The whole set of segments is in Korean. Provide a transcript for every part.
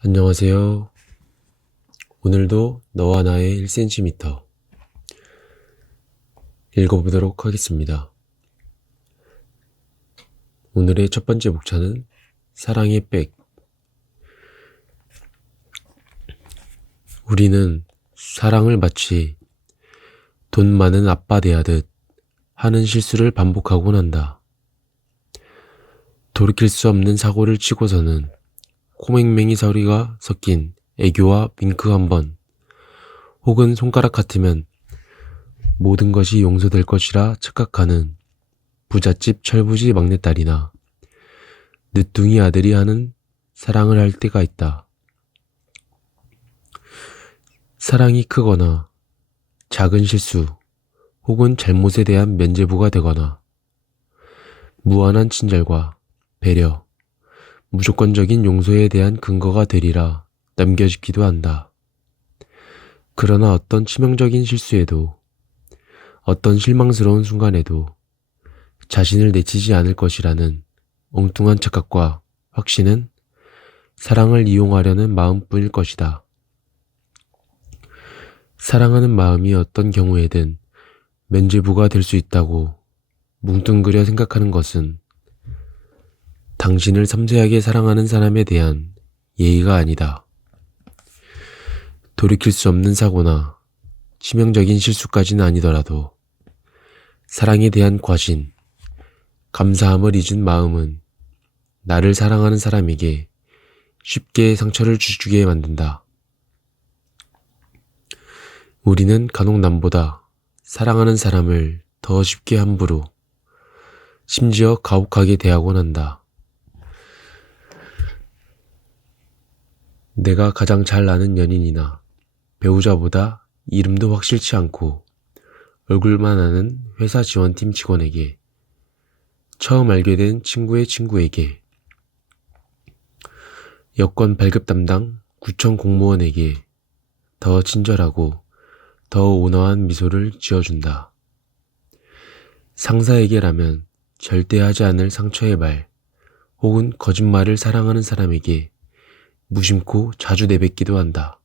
안녕하세요. 오늘도 너와 나의 1cm 읽어보도록 하겠습니다. 오늘의 첫 번째 목차는 사랑의 백. 우리는 사랑을 마치 돈 많은 아빠 대하듯 하는 실수를 반복하곤 한다. 돌이킬 수 없는 사고를 치고서는 코맹맹이 소리가 섞인 애교와 윙크 한 번, 혹은 손가락 같으면 모든 것이 용서될 것이라 착각하는 부잣집 철부지 막내딸이나 늦둥이 아들이 하는 사랑을 할 때가 있다. 사랑이 크거나 작은 실수 혹은 잘못에 대한 면죄부가 되거나 무한한 친절과 배려, 무조건적인 용서에 대한 근거가 되리라 남겨지기도 한다. 그러나 어떤 치명적인 실수에도, 어떤 실망스러운 순간에도 자신을 내치지 않을 것이라는 엉뚱한 착각과 확신은 사랑을 이용하려는 마음뿐일 것이다. 사랑하는 마음이 어떤 경우에든 면죄부가 될 수 있다고 뭉뚱그려 생각하는 것은 당신을 섬세하게 사랑하는 사람에 대한 예의가 아니다. 돌이킬 수 없는 사고나 치명적인 실수까지는 아니더라도 사랑에 대한 과신, 감사함을 잊은 마음은 나를 사랑하는 사람에게 쉽게 상처를 주게 만든다. 우리는 간혹 남보다 사랑하는 사람을 더 쉽게 함부로, 심지어 가혹하게 대하곤 한다. 내가 가장 잘 아는 연인이나 배우자보다 이름도 확실치 않고 얼굴만 아는 회사 지원팀 직원에게, 처음 알게 된 친구의 친구에게, 여권 발급 담당 구청 공무원에게 더 친절하고 더 온화한 미소를 지어준다. 상사에게라면 절대 하지 않을 상처의 말 혹은 거짓말을 사랑하는 사람에게 무심코 자주 내뱉기도 한다.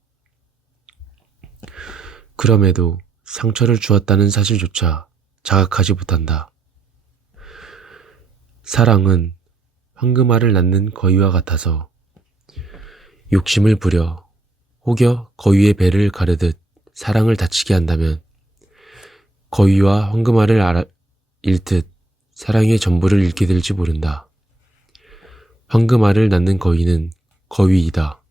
그럼에도 상처를 주었다는 사실조차 자각하지 못한다. 사랑은 황금알을 낳는 거위와 같아서 욕심을 부려 혹여 거위의 배를 가르듯 사랑을 다치게 한다면 거위와 황금알을 잃듯 사랑의 전부를 잃게 될지 모른다. 황금알을 낳는 거위는 거위이다.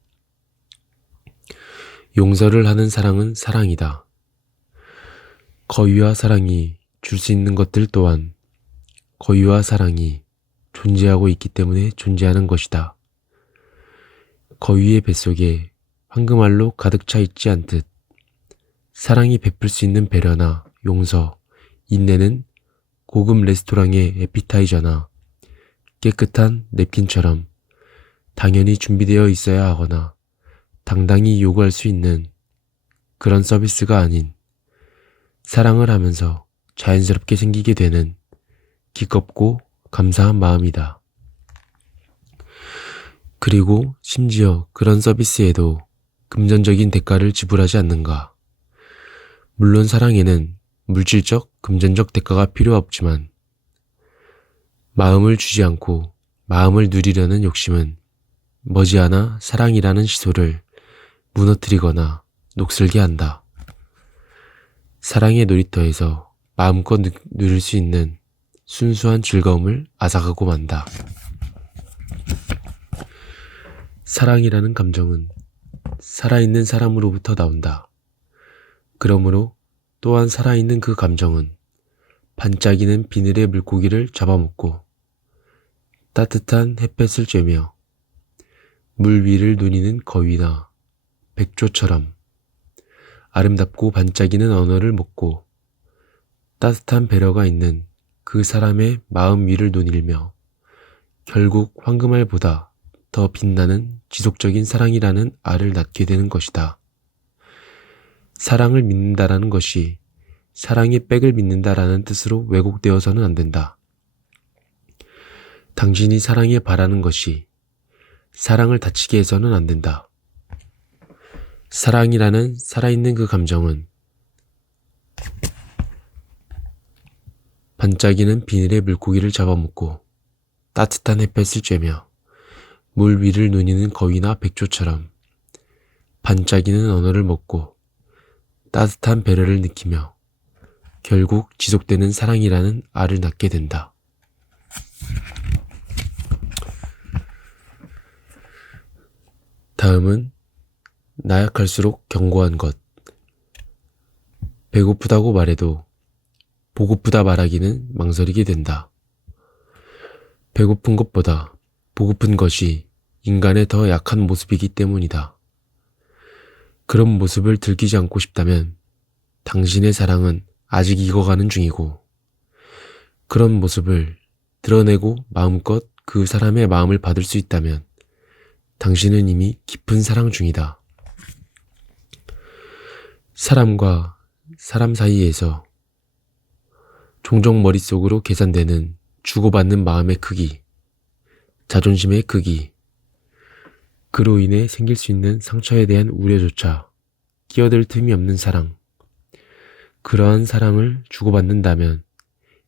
용서를 하는 사랑은 사랑이다. 거위와 사랑이 줄 수 있는 것들 또한 거위와 사랑이 존재하고 있기 때문에 존재하는 것이다. 거위의 뱃속에 황금알로 가득 차 있지 않듯 사랑이 베풀 수 있는 배려나 용서, 인내는 고급 레스토랑의 에피타이저나 깨끗한 냅킨처럼 당연히 준비되어 있어야 하거나 당당히 요구할 수 있는 그런 서비스가 아닌, 사랑을 하면서 자연스럽게 생기게 되는 기껍고 감사한 마음이다. 그리고 심지어 그런 서비스에도 금전적인 대가를 지불하지 않는가. 물론 사랑에는 물질적, 금전적 대가가 필요 없지만 마음을 주지 않고 마음을 누리려는 욕심은 머지않아 사랑이라는 시소를 무너뜨리거나 녹슬게 한다. 사랑의 놀이터에서 마음껏 누릴 수 있는 순수한 즐거움을 앗아가고 만다. 사랑이라는 감정은 살아있는 사람으로부터 나온다. 그러므로 또한 살아있는 그 감정은 반짝이는 비늘의 물고기를 잡아먹고 따뜻한 햇볕을 쬐며 물 위를 누리는 거위나 백조처럼 아름답고 반짝이는 언어를 먹고 따뜻한 배려가 있는 그 사람의 마음 위를 누리며 결국 황금알보다 더 빛나는 지속적인 사랑이라는 알을 낳게 되는 것이다. 사랑을 믿는다라는 것이 사랑의 백을 믿는다라는 뜻으로 왜곡되어서는 안 된다. 당신이 사랑에 바라는 것이 사랑을 다치게 해서는 안 된다. 사랑이라는 살아있는 그 감정은 반짝이는 비늘의 물고기를 잡아먹고 따뜻한 햇볕을 쬐며 물 위를 누니는 거위나 백조처럼 반짝이는 언어를 먹고 따뜻한 배려를 느끼며 결국 지속되는 사랑이라는 알을 낳게 된다. 다음은 나약할수록 견고한 것. 배고프다고 말해도 보고프다 말하기는 망설이게 된다. 배고픈 것보다 보고픈 것이 인간의 더 약한 모습이기 때문이다. 그런 모습을 들키지 않고 싶다면 당신의 사랑은 아직 익어가는 중이고, 그런 모습을 드러내고 마음껏 그 사람의 마음을 받을 수 있다면 당신은 이미 깊은 사랑 중이다. 사람과 사람 사이에서 종종 머릿속으로 계산되는 주고받는 마음의 크기, 자존심의 크기, 그로 인해 생길 수 있는 상처에 대한 우려조차 끼어들 틈이 없는 사랑, 그러한 사랑을 주고받는다면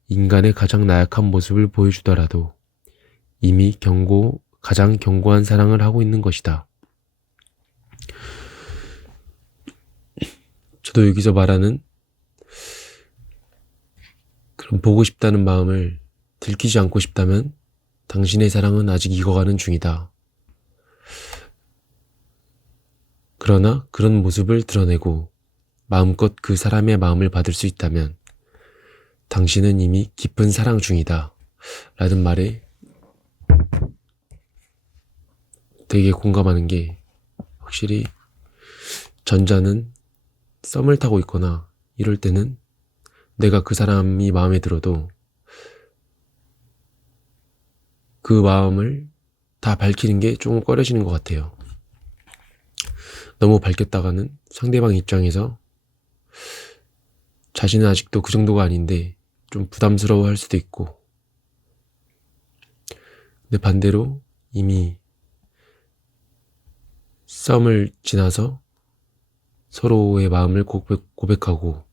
인간의 가장 나약한 모습을 보여주더라도 이미 가장 견고한 사랑을 하고 있는 것이다. 저도 여기서 말하는 그런 보고 싶다는 마음을 들키지 않고 싶다면 당신의 사랑은 아직 익어가는 중이다. 그러나 그런 모습을 드러내고 마음껏 그 사람의 마음을 받을 수 있다면 당신은 이미 깊은 사랑 중이다. 라는 말에 되게 공감하는 게, 확실히 전자는 썸을 타고 있거나 이럴 때는 내가 그 사람이 마음에 들어도 그 마음을 다 밝히는 게 조금 꺼려지는 것 같아요. 너무 밝혔다가는 상대방 입장에서 자신은 아직도 그 정도가 아닌데 좀 부담스러워 할 수도 있고, 근데 반대로 이미 썸을 지나서 서로의 마음을 고백하고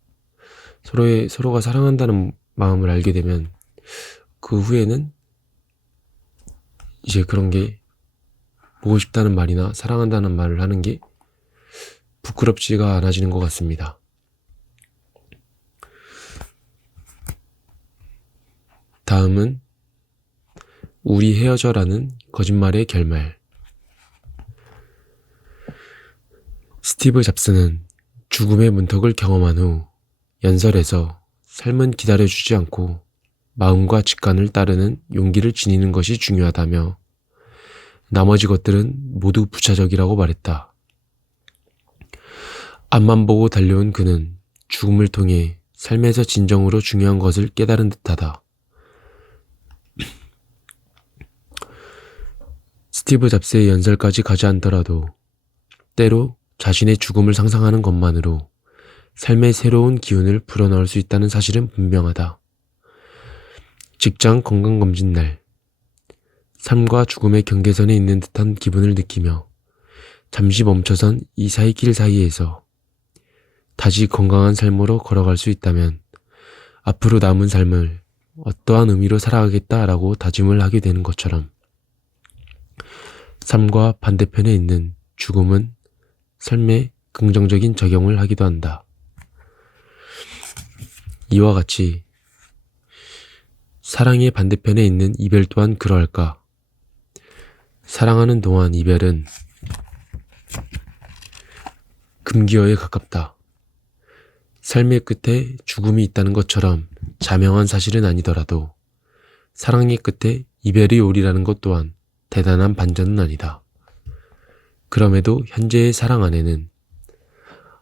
서로가 사랑한다는 마음을 알게 되면 그 후에는 이제 그런 게 보고 싶다는 말이나 사랑한다는 말을 하는 게 부끄럽지가 않아지는 것 같습니다. 다음은 우리 헤어져라는 거짓말의 결말. 스티브 잡스는 죽음의 문턱을 경험한 후 연설에서 삶은 기다려주지 않고 마음과 직관을 따르는 용기를 지니는 것이 중요하다며 나머지 것들은 모두 부차적이라고 말했다. 앞만 보고 달려온 그는 죽음을 통해 삶에서 진정으로 중요한 것을 깨달은 듯하다. 스티브 잡스의 연설까지 가지 않더라도 때로 자신의 죽음을 상상하는 것만으로 삶의 새로운 기운을 불어넣을 수 있다는 사실은 분명하다. 직장 건강검진 날, 삶과 죽음의 경계선에 있는 듯한 기분을 느끼며 잠시 멈춰선 이 길 사이에서 다시 건강한 삶으로 걸어갈 수 있다면 앞으로 남은 삶을 어떠한 의미로 살아가겠다라고 다짐을 하게 되는 것처럼, 삶과 반대편에 있는 죽음은 삶에 긍정적인 적용을 하기도 한다. 이와 같이 사랑의 반대편에 있는 이별 또한 그러할까? 사랑하는 동안 이별은 금기어에 가깝다. 삶의 끝에 죽음이 있다는 것처럼 자명한 사실은 아니더라도 사랑의 끝에 이별이 오리라는 것 또한 대단한 반전은 아니다. 그럼에도 현재의 사랑 안에는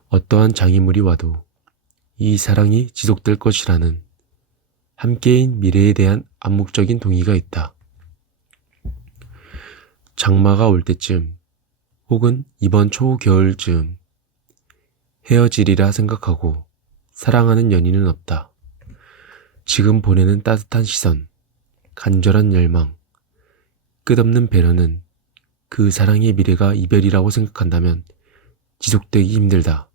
어떠한 장애물이 와도 이 사랑이 지속될 것이라는 함께인 미래에 대한 암묵적인 동의가 있다. 장마가 올 때쯤 혹은 이번 초겨울쯤 헤어지리라 생각하고 사랑하는 연인은 없다. 지금 보내는 따뜻한 시선, 간절한 열망, 끝없는 배려는 그 사랑의 미래가 이별이라고 생각한다면 지속되기 힘들다.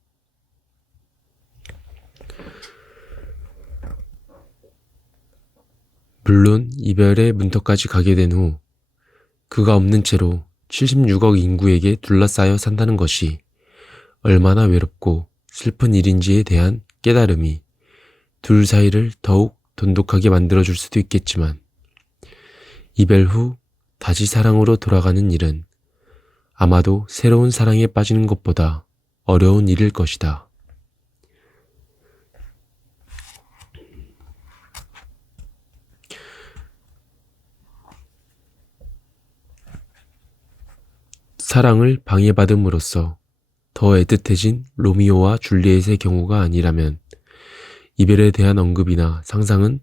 물론 이별의 문턱까지 가게 된 후 그가 없는 채로 76억 인구에게 둘러싸여 산다는 것이 얼마나 외롭고 슬픈 일인지에 대한 깨달음이 둘 사이를 더욱 돈독하게 만들어줄 수도 있겠지만 이별 후 다시 사랑으로 돌아가는 일은 아마도 새로운 사랑에 빠지는 것보다 어려운 일일 것이다. 사랑을 방해받음으로써 더 애틋해진 로미오와 줄리엣의 경우가 아니라면 이별에 대한 언급이나 상상은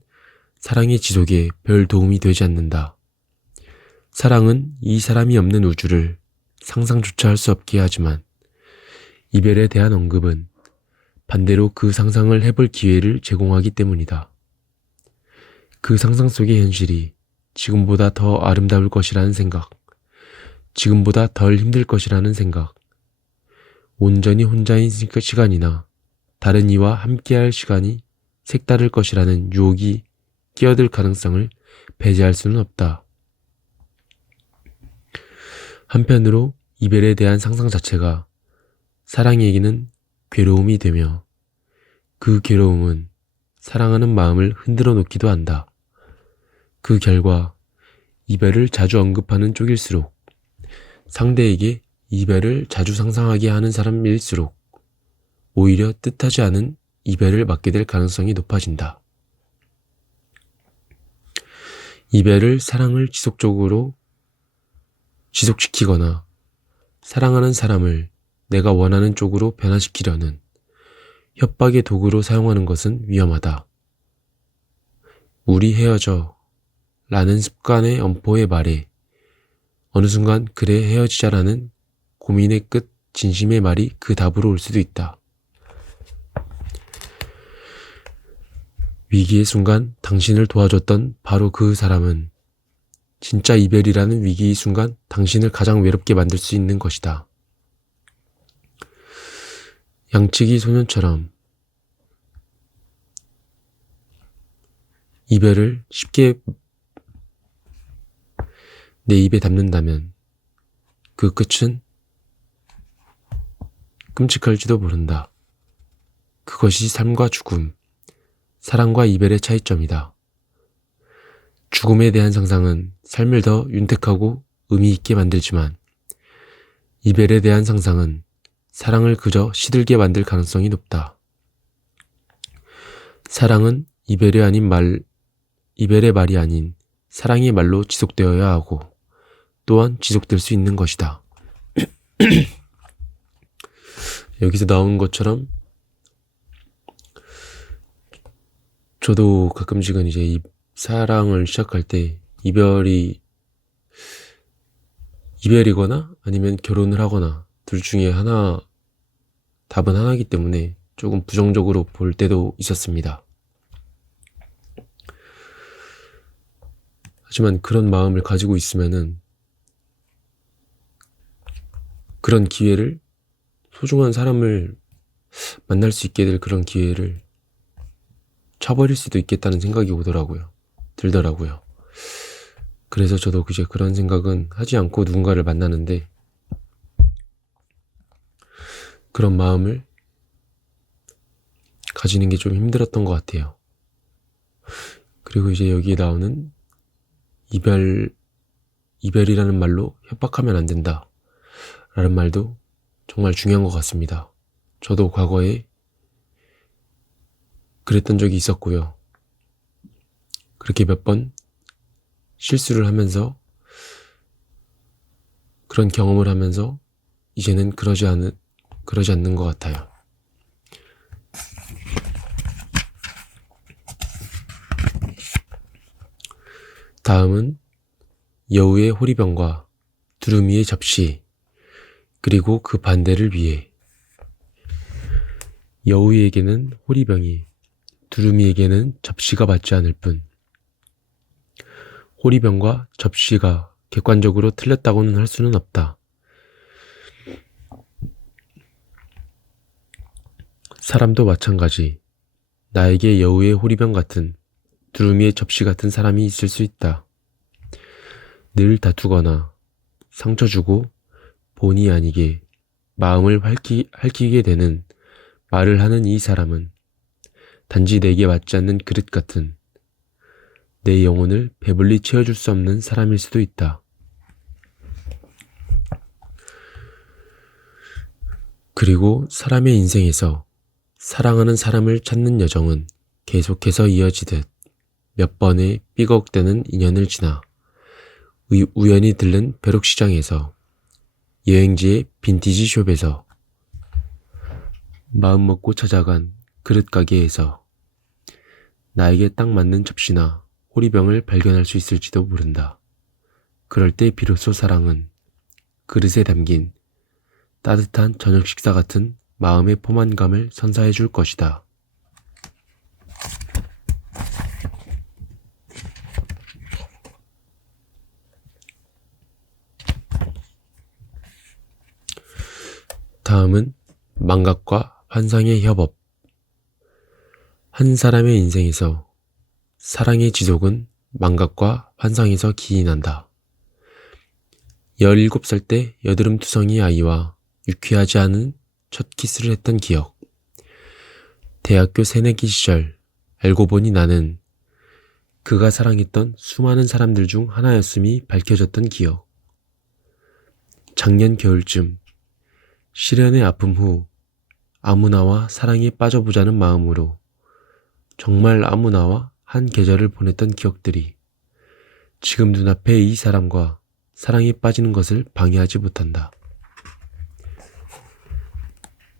사랑의 지속에 별 도움이 되지 않는다. 사랑은 이 사람이 없는 우주를 상상조차 할 수 없게 하지만 이별에 대한 언급은 반대로 그 상상을 해볼 기회를 제공하기 때문이다. 그 상상 속의 현실이 지금보다 더 아름다울 것이라는 생각, 지금보다 덜 힘들 것이라는 생각, 온전히 혼자인 시간이나 다른 이와 함께할 시간이 색다를 것이라는 유혹이 끼어들 가능성을 배제할 수는 없다. 한편으로 이별에 대한 상상 자체가 사랑에게는 괴로움이 되며 그 괴로움은 사랑하는 마음을 흔들어 놓기도 한다. 그 결과 이별을 자주 언급하는 쪽일수록 상대에게 이별을 자주 상상하게 하는 사람일수록 오히려 뜻하지 않은 이별을 맞게 될 가능성이 높아진다. 이별을 사랑을 지속시키거나 사랑하는 사람을 내가 원하는 쪽으로 변화시키려는 협박의 도구로 사용하는 것은 위험하다. 우리 헤어져 라는 습관의 엄포의 말에 어느 순간 그래 헤어지자라는 고민의 끝 진심의 말이 그 답으로 올 수도 있다. 위기의 순간 당신을 도와줬던 바로 그 사람은 진짜 이별이라는 위기의 순간 당신을 가장 외롭게 만들 수 있는 것이다. 양치기 소년처럼 이별을 쉽게 내 입에 담는다면 그 끝은 끔찍할지도 모른다. 그것이 삶과 죽음, 사랑과 이별의 차이점이다. 죽음에 대한 상상은 삶을 더 윤택하고 의미 있게 만들지만 이별에 대한 상상은 사랑을 그저 시들게 만들 가능성이 높다. 사랑은 이별의 말이 아닌 사랑의 말로 지속되어야 하고 또한 지속될 수 있는 것이다. 여기서 나온 것처럼 저도 가끔씩은 이제 이 사랑을 시작할 때 이별이거나 아니면 결혼을 하거나 둘 중에 하나, 답은 하나이기 때문에 조금 부정적으로 볼 때도 있었습니다. 하지만 그런 마음을 가지고 있으면은 그런 기회를, 소중한 사람을 만날 수 있게 될 그런 기회를 차버릴 수도 있겠다는 생각이 들더라고요. 그래서 저도 이제 그런 생각은 하지 않고 누군가를 만나는데 그런 마음을 가지는 게 좀 힘들었던 것 같아요. 그리고 이제 여기에 나오는 이별이라는 말로 협박하면 안 된다 라는 말도 정말 중요한 것 같습니다. 저도 과거에 그랬던 적이 있었고요. 그렇게 몇 번 실수를 하면서 그런 경험을 하면서 이제는 그러지 않는 것 같아요. 다음은 여우의 호리병과 두루미의 접시, 그리고 그 반대를 위해. 여우에게는 호리병이, 두루미에게는 접시가 맞지 않을 뿐 호리병과 접시가 객관적으로 틀렸다고는 할 수는 없다. 사람도 마찬가지. 나에게 여우의 호리병 같은, 두루미의 접시 같은 사람이 있을 수 있다. 늘 다투거나 상처 주고 본의 아니게 마음을 핥히게 되는 말을 하는 이 사람은 단지 내게 맞지 않는 그릇 같은, 내 영혼을 배불리 채워줄 수 없는 사람일 수도 있다. 그리고 사람의 인생에서 사랑하는 사람을 찾는 여정은 계속해서 이어지듯 몇 번의 삐걱대는 인연을 지나 우연히 들른 벼룩시장에서, 여행지의 빈티지 숍에서, 마음 먹고 찾아간 그릇 가게에서 나에게 딱 맞는 접시나 호리병을 발견할 수 있을지도 모른다. 그럴 때 비로소 사랑은 그릇에 담긴 따뜻한 저녁 식사 같은 마음의 포만감을 선사해 줄 것이다. 다음은 망각과 환상의 협업. 한 사람의 인생에서 사랑의 지속은 망각과 환상에서 기인한다. 17살 때 여드름투성이 아이와 유쾌하지 않은 첫 키스를 했던 기억. 대학교 새내기 시절 알고 보니 나는 그가 사랑했던 수많은 사람들 중 하나였음이 밝혀졌던 기억. 작년 겨울쯤 시련의 아픔 후 아무나와 사랑에 빠져보자는 마음으로 정말 아무나와 한 계절을 보냈던 기억들이 지금 눈앞에 이 사람과 사랑에 빠지는 것을 방해하지 못한다.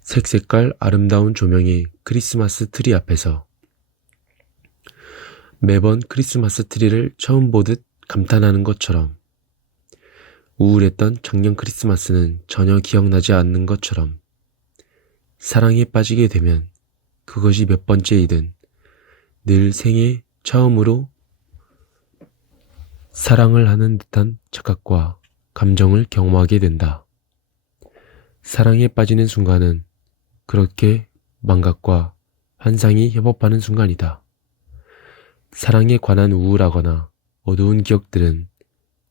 색색깔 아름다운 조명의 크리스마스 트리 앞에서 매번 크리스마스 트리를 처음 보듯 감탄하는 것처럼, 우울했던 작년 크리스마스는 전혀 기억나지 않는 것처럼, 사랑에 빠지게 되면 그것이 몇 번째이든 늘 생애 처음으로 사랑을 하는 듯한 착각과 감정을 경험하게 된다. 사랑에 빠지는 순간은 그렇게 망각과 환상이 협업하는 순간이다. 사랑에 관한 우울하거나 어두운 기억들은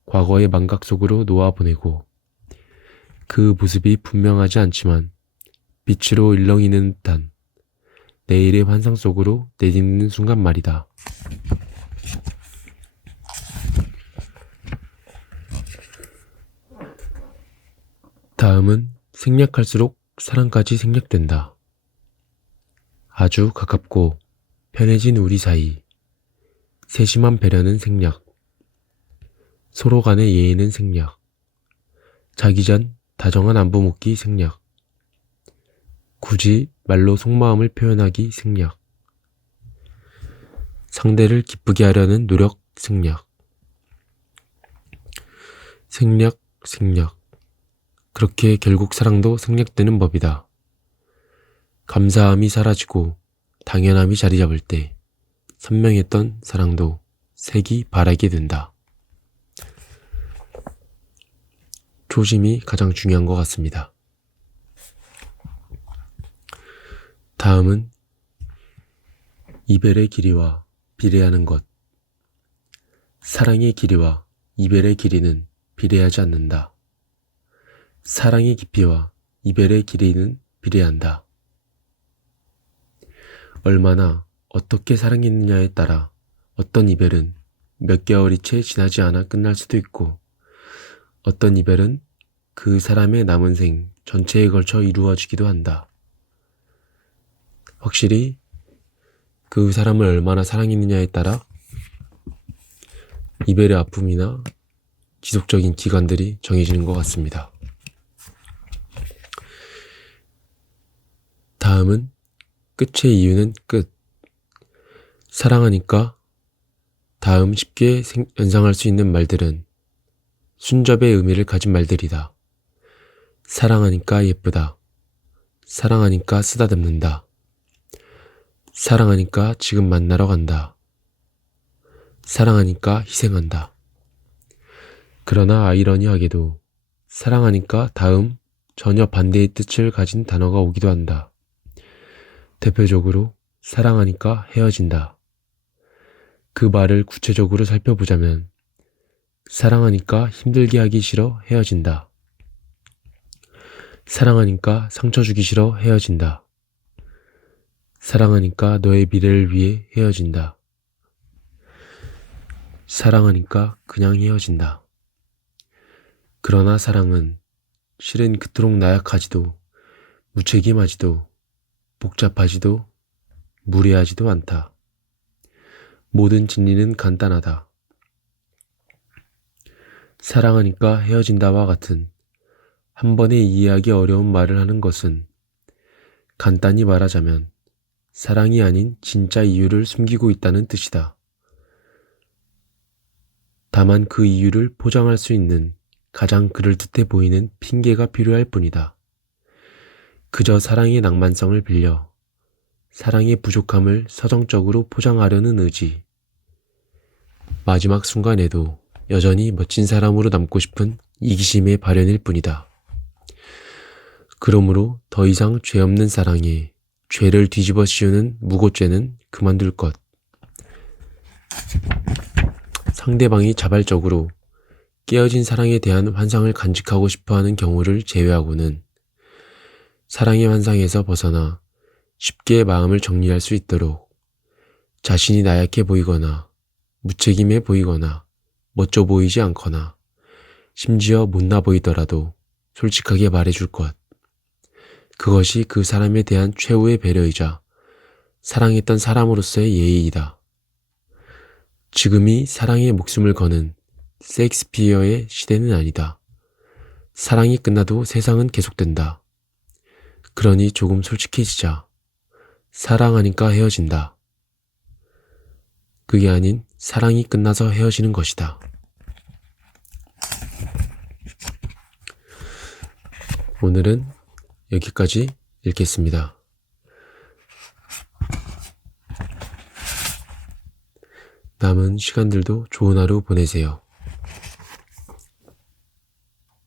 과거의 망각 속으로 놓아보내고, 그 모습이 분명하지 않지만 빛으로 일렁이는 듯한 내일의 환상 속으로 내딛는 순간 말이다. 다음은 생략할수록 사랑까지 생략된다. 아주 가깝고 편해진 우리 사이, 세심한 배려는 생략, 서로 간의 예의는 생략, 자기 전 다정한 안부 묻기 생략, 굳이 말로 속마음을 표현하기 생략, 상대를 기쁘게 하려는 노력 생략, 생략. 그렇게 결국 사랑도 생략되는 법이다. 감사함이 사라지고 당연함이 자리 잡을 때 선명했던 사랑도 색이 바라게 된다. 초심이 가장 중요한 것 같습니다. 다음은 이별의 길이와 비례하는 것. 사랑의 길이와 이별의 길이는 비례하지 않는다. 사랑의 깊이와 이별의 길이는 비례한다. 얼마나 어떻게 사랑했느냐에 따라 어떤 이별은 몇 개월이 채 지나지 않아 끝날 수도 있고, 어떤 이별은 그 사람의 남은 생 전체에 걸쳐 이루어지기도 한다. 확실히 그 사람을 얼마나 사랑했느냐에 따라 이별의 아픔이나 지속적인 기간들이 정해지는 것 같습니다. 다음은 끝의 이유는 끝. 사랑하니까 다음 쉽게 연상할 수 있는 말들은 순접의 의미를 가진 말들이다. 사랑하니까 예쁘다. 사랑하니까 쓰다듬는다. 사랑하니까 지금 만나러 간다. 사랑하니까 희생한다. 그러나 아이러니하게도 사랑하니까 다음 전혀 반대의 뜻을 가진 단어가 오기도 한다. 대표적으로 사랑하니까 헤어진다. 그 말을 구체적으로 살펴보자면 사랑하니까 힘들게 하기 싫어 헤어진다. 사랑하니까 상처 주기 싫어 헤어진다. 사랑하니까 너의 미래를 위해 헤어진다. 사랑하니까 그냥 헤어진다. 그러나 사랑은 실은 그토록 나약하지도 무책임하지도 복잡하지도 무례하지도 않다. 모든 진리는 간단하다. 사랑하니까 헤어진다와 같은 한 번에 이해하기 어려운 말을 하는 것은 간단히 말하자면 사랑이 아닌 진짜 이유를 숨기고 있다는 뜻이다. 다만 그 이유를 포장할 수 있는 가장 그럴듯해 보이는 핑계가 필요할 뿐이다. 그저 사랑의 낭만성을 빌려 사랑의 부족함을 서정적으로 포장하려는 의지. 마지막 순간에도 여전히 멋진 사람으로 남고 싶은 이기심의 발현일 뿐이다. 그러므로 더 이상 죄 없는 사랑에 죄를 뒤집어 씌우는 무고죄는 그만둘 것. 상대방이 자발적으로 깨어진 사랑에 대한 환상을 간직하고 싶어하는 경우를 제외하고는 사랑의 환상에서 벗어나 쉽게 마음을 정리할 수 있도록 자신이 나약해 보이거나 무책임해 보이거나 멋져 보이지 않거나 심지어 못나 보이더라도 솔직하게 말해줄 것. 그것이 그 사람에 대한 최후의 배려이자 사랑했던 사람으로서의 예의이다. 지금이 사랑에 목숨을 거는 셰익스피어의 시대는 아니다. 사랑이 끝나도 세상은 계속된다. 그러니 조금 솔직해지자. 사랑하니까 헤어진다. 그게 아닌 사랑이 끝나서 헤어지는 것이다. 오늘은 여기까지 읽겠습니다. 남은 시간들도 좋은 하루 보내세요.